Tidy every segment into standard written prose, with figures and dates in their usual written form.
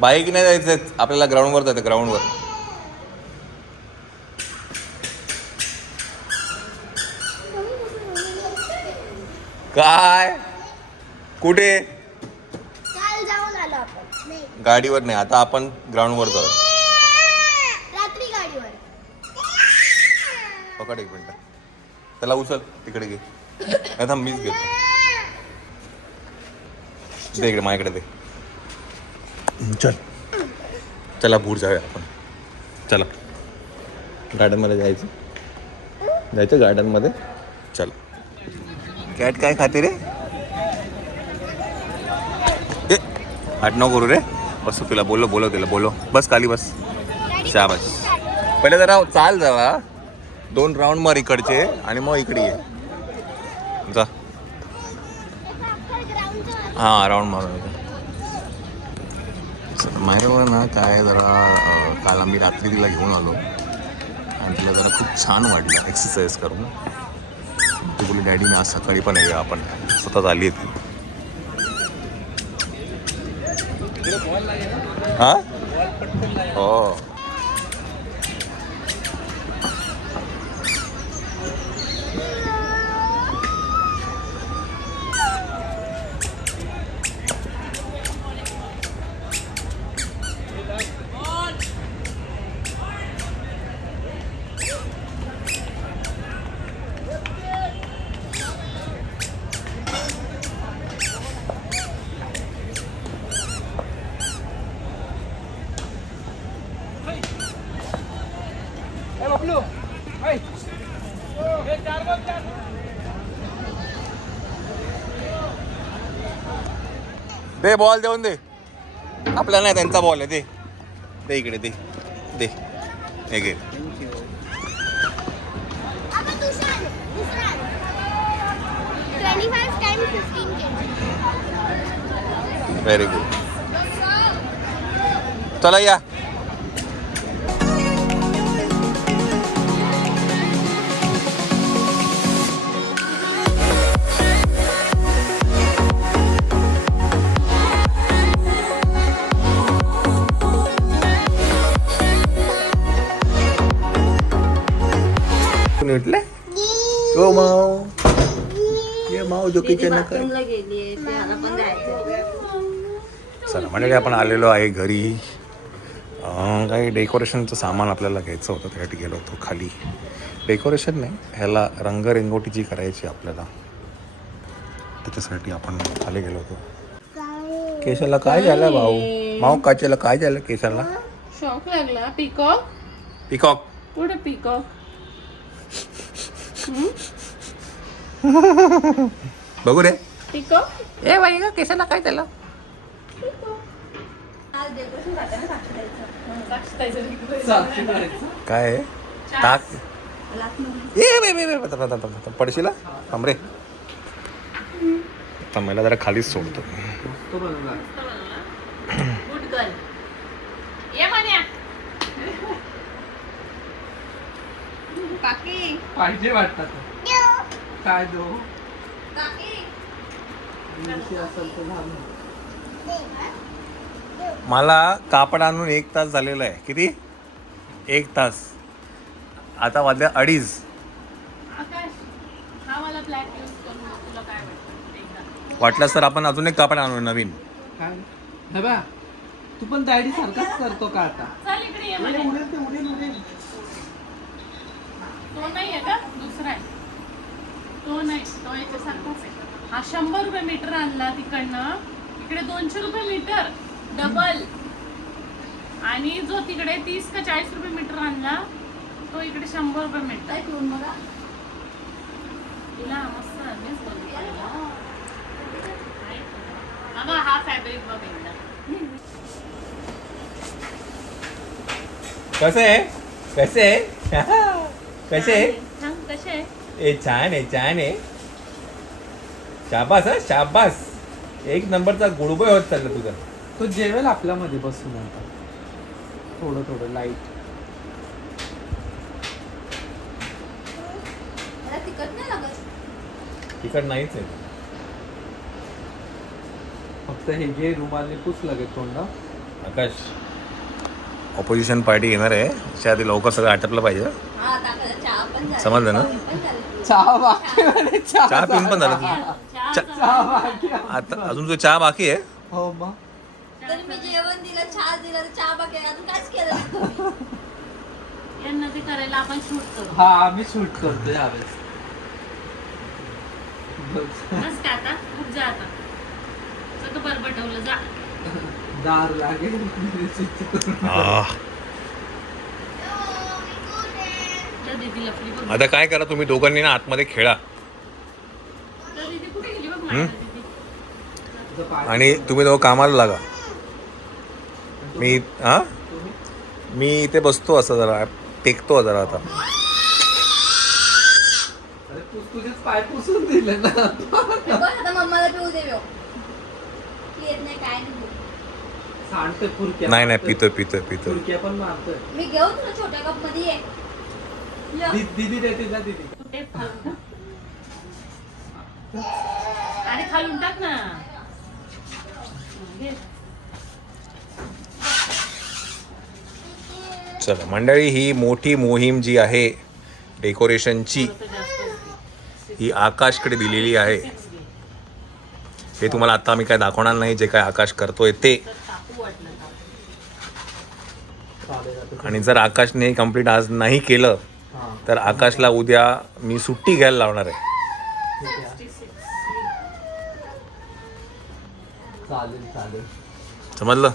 Bike नाही जायचं आपल्याला, ग्राउंडवर जायचं, ग्राउंडवर. काय कुठे? काल जाऊन आलो आपण. नाही. गाडीवर नाही, आता आपण ग्राउंडवर जाऊ. रात्री गाडीवर. पकड एक मिनिट, त्याला उचल तिकडे घे. नाही थांब, मीच घेतो. दे इकडे, माझ्याकडे दे. चल चला भूर जाऊया आपण. चला गार्डनमध्ये जायचं गार्डनमध्ये. चल. कॅट काय खाते रे? हट नको करू रे. बस तुला बोलो तिला बोलो. बस खाली बस. शाबास. पहिले जरा चाल जावा, 2 राऊंड मार इकडचे आणि मग इकडे ये. जा. हां राऊंड मारून. मायरेवर ना काय जरा काल आम्ही रात्री तिला घेऊन आलो आणि तिला जरा खूप छान वाटलं एक्सरसाइज करून. ती बोलली डॅडी मी आज सकाळी पण येऊया आपण. स्वतःच आली आहे ती. हां हो. दे बॉल, देऊन दे. आपला नाही, त्यांचा बॉल आहे. दे दे इकडे, दे दे. हे घे. आता दुसरा 25 times 15 kg. Very good. चला या. उठले हो माव. ये माव जो किचन गेली त्याला पण जायचं. चला मंडळी, आपण आलेलो आहे घरी. काही डेकोरेशनचं सामान आपल्याला घ्यायचं होतं, त्यासाठी गेलो होतो खाली. डेकोरेशन नाही, ह्याला रंगरंगोटी जी करायची आपल्याला, त्याच्यासाठी आपण खाली गेलो होतो. केसाला काय झालं भाऊ? माऊ काचेला काय झालं केसाला? शॉक लागला. पिकॉक पिकॉक कुठे? पिकॉक बघू रे. पिकॉक ए बाई का केसाला काय झालं? काय टाक. ए बाई पडशील थांब रे. मला जरा खालीच सोडतो. Good girl. ये म्हण्या काकी पाहिजे वाटतात. काय दो काकी असेल तर झालं. मला कापड आणून 1 तास झालेला आहे. किती? 1 तास. आता वाजल्या 2:30. आकाश हा मला ब्लॅक यूज करून तुला काय वाटतं एकदा? वाटल्यास तर आपण अजून एक कापड आणू नवीन. काय हे बा, तू पण दाढी सारखाच करतो का आता? चल इकडे ये उडेल म्हणे. उडेल ते उडेल उडेल. तो नाही आहे का? दुसरा आहे. तो नाही, तो याच्यासारखाच आहे. हा 100 रुपये मीटर आणला तिकडनं, इकडे 200 रुपये मीटर डबल. आणि जो तिकडे 30 का 40 रुपये मीटर आणला, तो इकडे 100 रुपये मीटर. काय करून बघा तिला मस्त आधीच बोलतो. अगं हा फॅब्रिक बघ एकदा. कसं आहे? कसे आहे? कसे आहे? सांग कसे आहे? ए छान आहे, छान आहे. शाबास हा, शाबास. 1 नंबरचा गुडबोय होत चालला तुझा. तो जेवेल आपल्यामध्ये बसून आता. थोडं थोडं लाईट. तिखट नाही लागत. तिकड नाहीच आहे. फक्त हे जे रुमालने पुस लगेच तोंडा. आकाश ऑपोजिशन पार्टी येणार आहे, त्याच्या आधी लवकर सगळं आटपलं पाहिजे. समजलं ना? चहा बाकी म्हणे, चहा पिऊन पण झालं तुझं? चहा बाकी. आता अजून तो चहा बाकी आहे. हो मग तर मी जेवण दिलं, चहा दिला, तर चहा बाकी अजून काहीच केलं नाही तुम्ही. यांना ते करायला आपण शूट करू. हा आम्ही शूट करतो यावेळेस. बस का आता खूप जा आता सगळं बरबटवलं जा. दार लागेल. आह. त्या दीदी लपली बघ. आता काय करा तुम्ही दोघांनी ना आतमध्ये खेळा त्या दीदी कुठे गेली बघ माझ्या दीदी. आणि तुम्ही दोघं कामाला लागा. मी इथे बसतो असं जरा टेकतो जरा आता. अरे तू तुझेच पाय पुसून दिले ना. बघ आता मम्माला पिऊ दे व्यव. येत नाही काय नाही. सांडते फुरक्या. नाही पितोय फुरक्या पण मारतोय. मी घेऊ तुला छोट्या कप मध्ये ये. ये. दीदी देते ना दीदी. कुठे खालून टाक. आणि खालून टाक ना. घे. चला मंडळी, ही मोठी मोहीम जी आहे डेकोरेशनची थोडंसं जास्त असते. ही आकाशकडे दिलेली आहे. हे तुम्हाला आता आम्ही काय दाखवणार नाही, जे काय आकाश करतोय ते. तर टाकू वाटलं तर. चालेल आता. आणि जर आकाशने कम्प्लीट आज नाही केलं हा, तर आकाशला उद्या मी सुट्टी घ्यायला लावणार आहे. ठीक आहे. 66. चालेल. समजलं?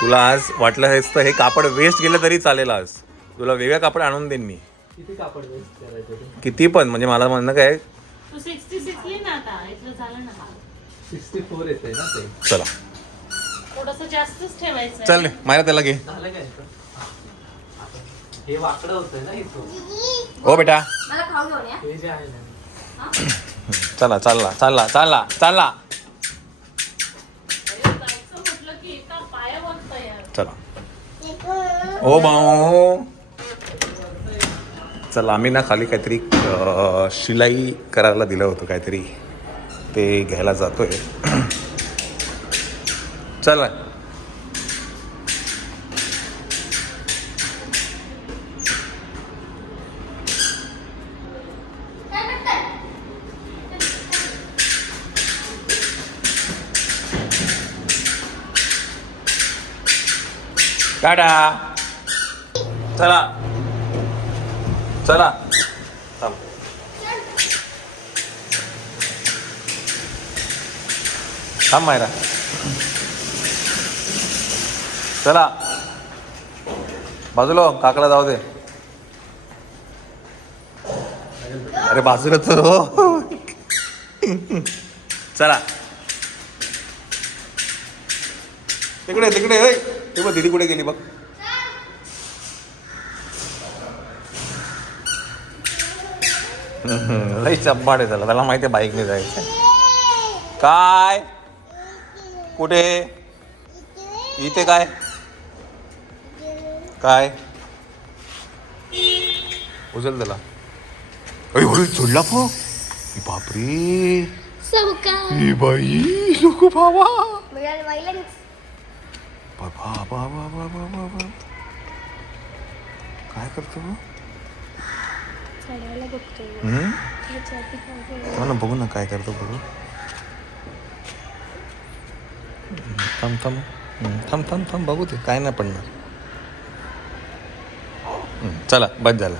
तुला आज वाटलं हेच तर हे कापड वेस्ट गेलं तरी चालेल. आज तुला वेगळं कापड आणून देईन मी, किती कापड वेस्ट करायचं ते? किती पण. म्हणजे मला म्हणणं काय, तू 66 लिह ना आता. इथलं झालं ना. 64 येते ना ते. चला थोडंसं जास्तच ठेवायचं. चल मायरा त्याला घे. झालं काय इथं? आता हे वाकडं होतंय ना इथं. हो बेटा, मला खाऊ घेऊन या. हे जे आहे ना. चला. जायचं म्हटलं की एका पायावर तयार. चला ओ भाऊ. चला आम्ही ना खाली काहीतरी शिलाई करायला दिलं होतं काहीतरी, ते घ्यायला जातोय. चला टाटा. चला थांब. थांब मायरा. चला बाजूला हो, काकाला जाऊ दे. अरे बाजूला तर हो. चला तिकडे होय. ते बघ दीदी कुठे गेली बघ. लई चब्बाड आहे त्याला माहिती आहे बाईकने जायचं. काय कुठे इथे काय उचल त्याला. सोडला पो. बापरे ए बाई लोक बाबा. बाबा काय करतो हो ना, बघू ना काय करतो बघू. थांब बघू ते काय नाही पडणार. चला बस झालं.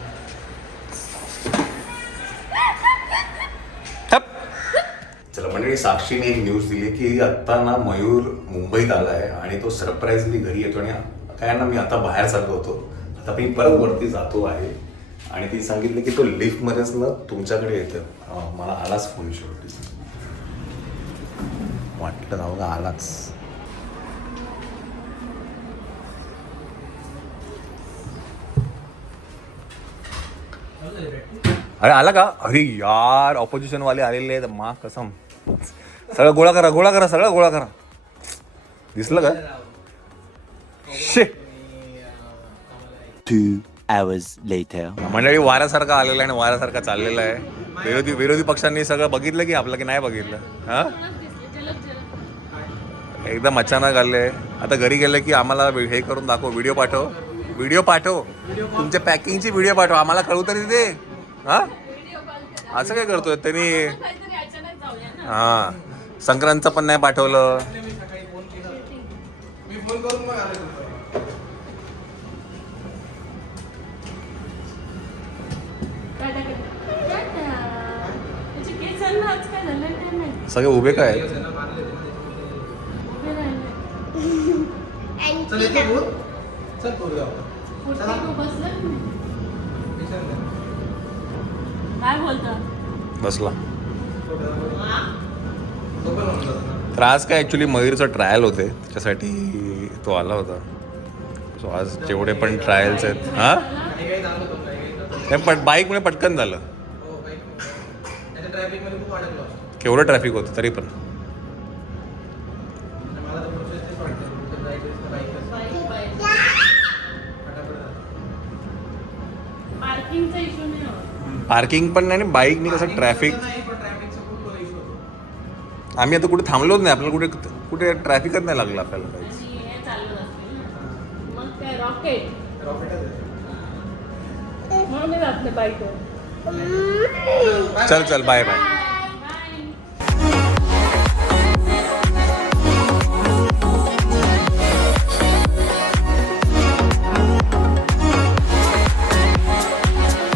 चला मंडळी, साक्षीने एक न्यूज दिली की आत्ता ना मयूर मुंबईत आला आहे आणि तो सरप्राईजली घरी येतो. आणि काय ना, मी आता बाहेर चाललो होतो, आता मी परत वरती जातो आहे. आणि ती सांगितलं की तो लिफ्टमध्येच ना तुमच्याकडे येतं. मला आलाच फोन शेवटी. वाटलं ना बघा आलाच. अरे आला का? अरे यार ऑपोजिशन वाले आलेले आहेत. मा कसम. सगळं गोळा करा सगळं गोळा करा. दिसलं का? शे 2 hours later. मंडळी वाऱ्यासारखा आलेला आहे आणि वाऱ्यासारखा चाललेला आहे. विरोधी पक्षांनी सगळं बघितलं की आपलं की नाही बघितलं. हा दिसले जलद एकदम अचानक आले. आता घरी गेलं की आम्हाला हे करून दाखव, व्हिडिओ पाठव, व्हिडिओ पाठव, तुमच्या पॅकिंगची व्हिडिओ पाठव, आम्हाला कळू तरी दे. हा असं काय करतोय त्यांनी? काहीतरी अचानक जाऊया ना. हा संक्रांतचं पण नाही पाठवलं. टाटा कर. टाटा. त्याचे केसांना आज काय झालं काय माहिती. सगळे उभे काय आहेत? उभे राहिले. अँटीना. कुठे तो बसला की नाही? काय बोलतो? बसला. तर आज काय ॲक्च्युली मयूरचं ट्रायल होते, त्याच्यासाठी तो आला होता. सो आज जेवढे पण ट्रायल्स आहेत. हां बाईकमुळे पटकन झालं. केवढं ट्रॅफिक होतं तरी पण. पार्किंगचा इश्यू नाही होत. पार्किंग पण नाही आणि बाईकनी कसं ट्रॅफिक. आम्ही आता कुठे थांबलोच नाही, आपल्याला कुठे कुठे ट्रॅफिकच नाही लागलं आपल्याला काहीच. आणि हे चाललं असतील ना. मग काय रॉकेट म्हणून मी आपल्या बाईकवर. चल चल बाय बाय.